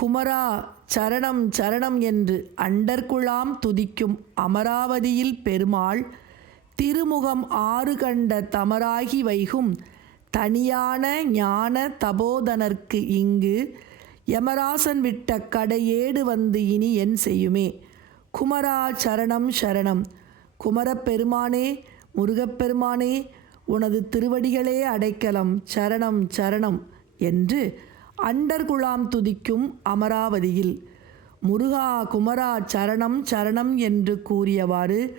குமரா சரணம் சரணம் என்று அண்டர்குழாம் துதிக்கும் அமராவதியில் பெருமாள் திருமுகம் ஆறு கண்ட தமராகி வைகும் தனியான ஞான தபோதனர்க்கு இங்கு யமராசன் விட்ட கடையேடு வந்து இனி என் செய்யுமே. குமரா சரணம் சரணம். குமரப்பெருமானே முருகப்பெருமானே உனது திருவடிகளே அடைக்கலம் சரணம் சரணம் என்று அண்டர்குழாம் துதிக்கும் அமராவதியில். முருகா குமரா சரணம் சரணம் என்று கூறியவாறு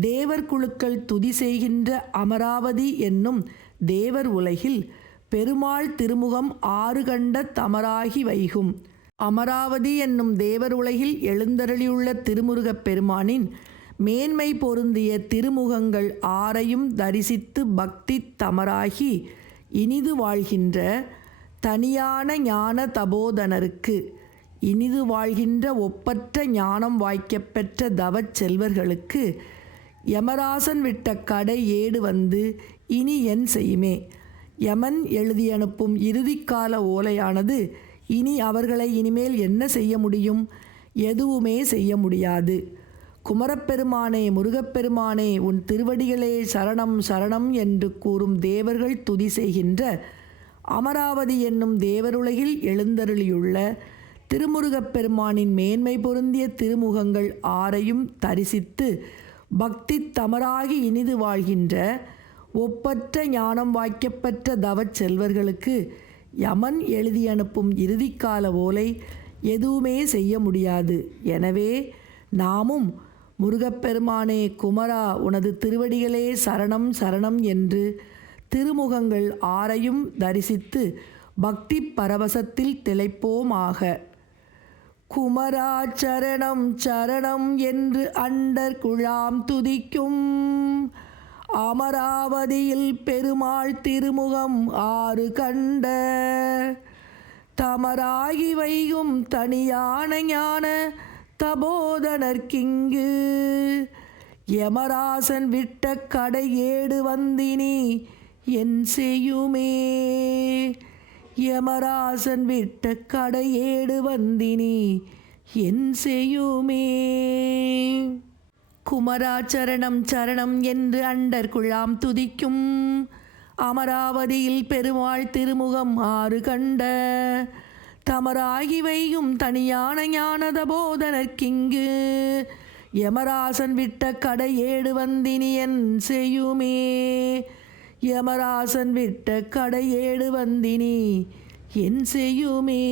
தேவர் குழுக்கள் துதி செய்கின்ற அமராவதி என்னும் தேவர் உலகில் பெருமாள் திருமுகம் ஆறு கண்ட தமராகி வைகும். அமராவதி என்னும் தேவர் உலகில் எழுந்தருளியுள்ள திருமுருகப் பெருமானின் மேன்மை பொருந்திய திருமுகங்கள் ஆறையும் தரிசித்து பக்தி தமராகி இனிது வாழ்கின்ற தனியான ஞான தபோதனருக்கு. இனிது வாழ்கின்ற ஒப்பற்ற ஞானம் வாய்க்கப்பெற்ற தவச் செல்வர்களுக்கு யமராசன் விட்ட கடை ஏடு வந்து இனி என் செய்யுமே. யமன் எழுதி அனுப்பும் இறுதிக்கால ஓலையானது இனி அவர்களை இனிமேல் என்ன செய்ய முடியும்? எதுவுமே செய்ய முடியாது. குமரப்பெருமானே முருகப்பெருமானே உன் திருவடிகளே சரணம் சரணம் என்று கூறும் தேவர்கள் துதி செய்கின்ற அமராவதி என்னும் தேவருலகில் எழுந்தருளியுள்ள திருமுருகப் பெருமானின் மேன்மை பொருந்திய திருமுகங்கள் ஆறையும் தரிசித்து பக்தி தமராகி இனிது வாழ்கின்ற ஒப்பற்ற ஞானம் வாய்க்கப்பெற்ற தவச் செல்வர்களுக்கு யமன் எழுதி அனுப்பும் இறுதிக்கால ஓலை எதுவுமே செய்ய முடியாது. எனவே நாமும் முருகப்பெருமானே குமரா உனது திருவடிகளே சரணம் சரணம் என்று திருமுகங்கள் ஆறையும் தரிசித்து பக்தி பரவசத்தில் திளைப்போமாக. குமரா சரணம் சரணம் என்று அண்டர் குழாம் துதிக்கும். அமராவதியில் பெருமாள் திருமுகம் ஆறு கண்ட. தமராகி வைகும் தனியான ஞான தபோதனர்க்கிங்கு. யமராசன் விட்ட கடையேடு வந்தினி என் செய்யுமே. யமராசன் விட்ட கடையேடு வந்தினி என் செய்யுமே. குமராச்சரணம் சரணம் என்று அண்டர் குழாம் துதிக்கும் அமராவதியில் பெருமாள் திருமுகம் ஆறு கண்ட தமராகி வையும் தனியான ஞானத போதனர்க்கிங்கு யமராசன் விட்ட கடையேடு வந்தினி என் செய்யுமே. யமராசன் விட்ட கடையேடு வந்தினி என் செய்யுமே?